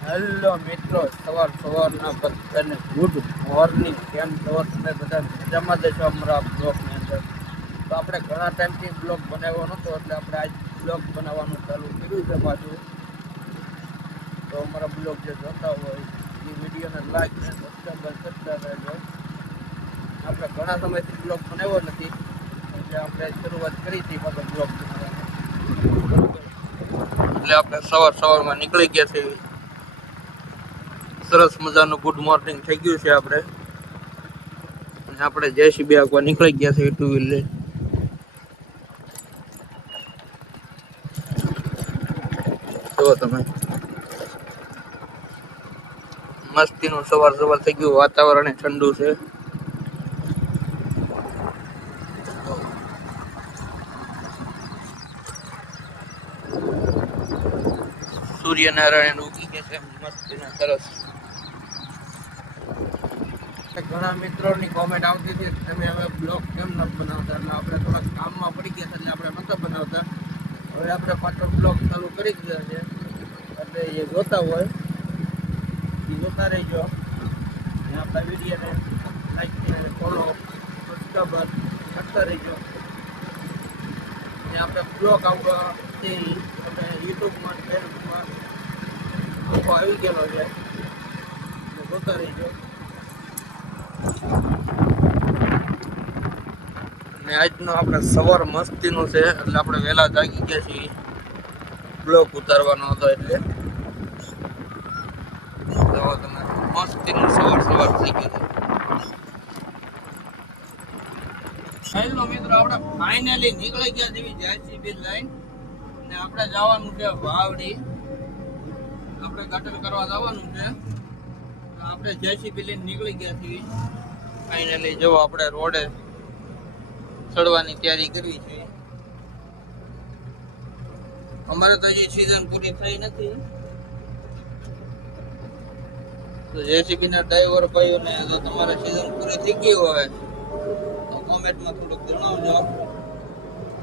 Hello મિત્રો, સવારના બધાને ગુડ મોર્નિંગ. કેમ છો તમે બધા? મજામાં દેશો અમારા બ્લોગની અંદર. તો આપણે ઘણા ટાઈમથી બ્લોગ બનાવ્યો નહોતો, એટલે આપણે આજ બ્લોગ બનાવવાનું ચાલુ કર્યું છે પાછું. તો અમારા બ્લોગ જે જોતા હોય એ વિડીયોને લાઈક અને સબસ્ક્રાઈબ કરતા રહેજો. આપણે ઘણા સમયથી બ્લોગ બનાવ્યો નથી, એટલે આપણે શરૂઆત કરી હતી પાછો બ્લોગ બનાવવાનો. એટલે આપણે સવારમાં નીકળી ગયા છીએ. સરસ મજાનું ગુડ મોર્નિંગ થઈ ગયું છે. આપણે જેસીબી આખવા નીકળી ગયા છે ટુ વ્હીલર. જો તમે મસ્તીનું સવાર થઈ ગયું. વાતાવરણ ઠંડુ છે. સૂર્યનારાયણ ઉગી ગયા છે મસ્તીના સરસ. ઘણા મિત્રોની કોમેન્ટ આવતી હતી તમે હવે બ્લોગ કેમ નથી બનાવતા, એટલે આપણે થોડાક કામમાં પડી ગયા એટલે આપણે નહોતા બનાવતા. હવે આપણે પાછો બ્લોગ ચાલુ કરી દીધા છે, એટલે એ જોતા હોય એ જોતા રહીજો. આપણા વિડીયોને લાઈક અને ફોલો સબસ્ક્રાઈબર કરતા રહીજો. આપણે બ્લોગ આવવા તે આપણે યુટ્યુબમાં ફેસબુકમાં આખો આવી ગયેલો છે, જોતા રહીજો. અને આજનો આપણે સવાર મસ્તીનું છે, એટલે આપણે વહેલા જાગી ગયા છીએ. બ્લોગ ઉતારવાનો હતો એટલે તમે મસ્તીનું સવાર થઈ ગયું છે. હેલો મિત્રો, આપણે ફાઇનલી નીકળી ગયા જેવી જેસીબી લાઈન, ને આપણે જવાનું છે વાવડી. આપણે ગટર કરવા જવાનું છે. આપણે જેસીબી લઈને નીકળી ગયા છીએ ફાઇનલી. જો આપણે રોડે ચડવાની તૈયારી કરવી છે. અમારે તો હજી સીઝન પૂરી થઈ નથી, તો જેસીબી ના ડ્રાઈવર ભાઈઓને જો તમારે સીઝન પૂરી થઈ ગઈ હોય તો કોમેન્ટમાં થોડુંક જણાવજો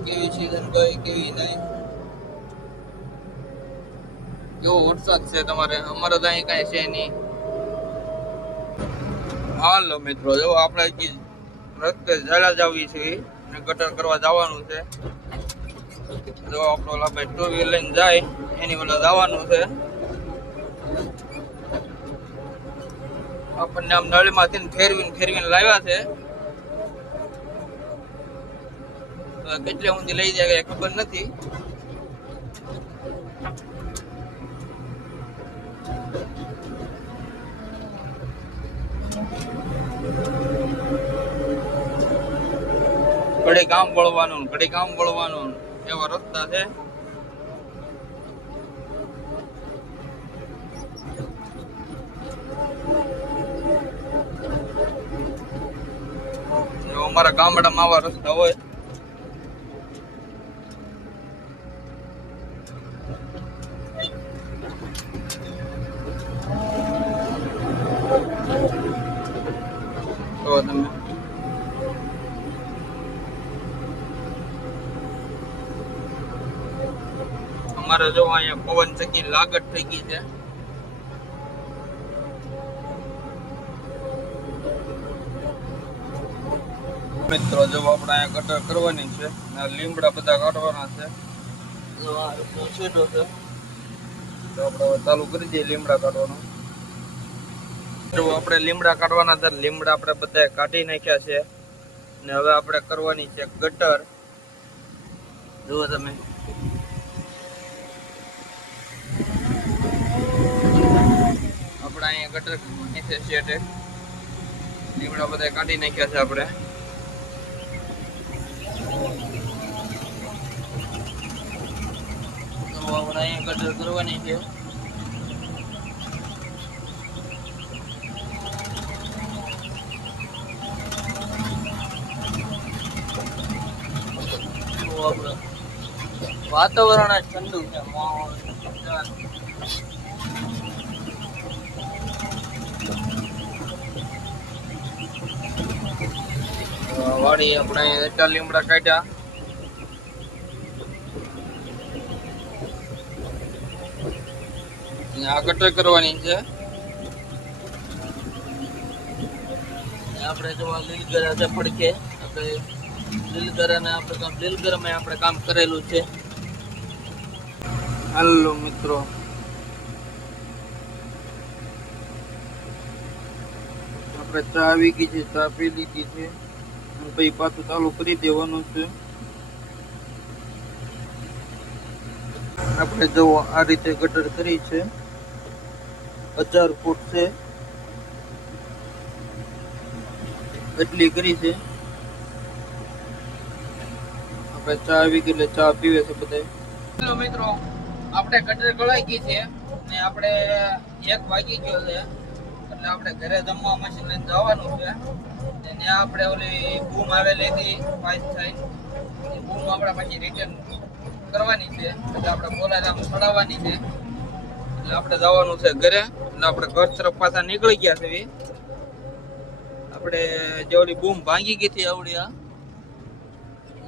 કેવી સીઝન ગઈ કેવી નહીં, કેવો વરસાદ છે તમારે. અમારે તો અહીં કાંઈ છે નહીં. હાલો મિત્રો, જો આપણે રસ્તે ચાલ્યા જ આવી છીએ અને ગટર કરવા જવાનું છે. જો આપણો ભાઈ ટુ વ્હીલર લઈને જાય એની વડે જવાનું છે. આપણને આમ નળીમાંથી ફેરવીને લાવ્યા છે. કેટલે ઊંધી લઈ જાય ખબર નથી. ઘડી ગામ વળવાનું એવા રસ્તા છે. અમારા ગામડામાં આવા રસ્તા હોય. તો તમે અમારે જો અહીંયા પવન ચક્કી લાગત થઈ ગઈ છે. મિત્રો જો આપણે અહીંયા ગટર કરવાની છે, લીમડા બધા કાઢવાના છે. જો આ છેડો છે, તો આપણે હવે ચાલુ કરી દઈએ લીમડા કાઢવાનું. જો આપણે લીમડા કાઢવાના હતા, લીમડા આપણે બધા કાઢી નાખ્યા છે, ને હવે આપણે કરવાની છે ગટર. જુઓ તમે, આપણે અહીંયા ગટર નીચે છે, લીમડા બધા કાઢી નાખ્યા છે આપણે. તો આપણે અહીંયા ગટર કરવાની છે. વાતાવરણ ઠંડુ છે. વાડી આપણે એટલા લીમડા કાઢ્યા. આ ગટર કરવાની છે. આપણે જો લીલગરા છે પડકે આપણે લીલગરાને આપણે કામ કરેલું છે. હાલો મિત્રો, આપણે ચા આવી ગઈ છે, ચા પી લીધી છે. પછી પાછું ચાલુ કરી દેવાનું છે. આપણે જો આ રીતે ગટર કરી છે, 1000 ફૂટ છે એટલી કરી છે. આપણે ચા આવી ગઈ એટલે ચા પીવે છે બધા. હેલો મિત્રો, આપણે ગટર ગળાઈ ગઈ છે ને આપણે 1 વાગી ગયો છે એટલે આપણે ઘરે જમવા મશીન લઈને જવાનું છે. ને આપણે ઓલી બૂમ આવેલી હતી પાસ થઈ, એ બૂમ આપણે પછી રિટર્ન કરવાની છે એટલે આપણે બોલારામ ચડાવવાની છે એટલે આપણે જવાનું છે ઘરે. એટલે આપણે ઘર તરફ પાછા નીકળી ગયા છે. આપણે જે ઓલી બૂમ ભાંગી ગઈ હતી આવડી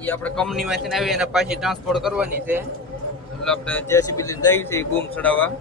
એ આપણે કંપનીમાંથી આવી અને પાછી ટ્રાન્સપોર્ટ કરવાની છે એટલે આપણે જેસીબી લઈને જઈએ છીએ બૂમ ચડાવવા.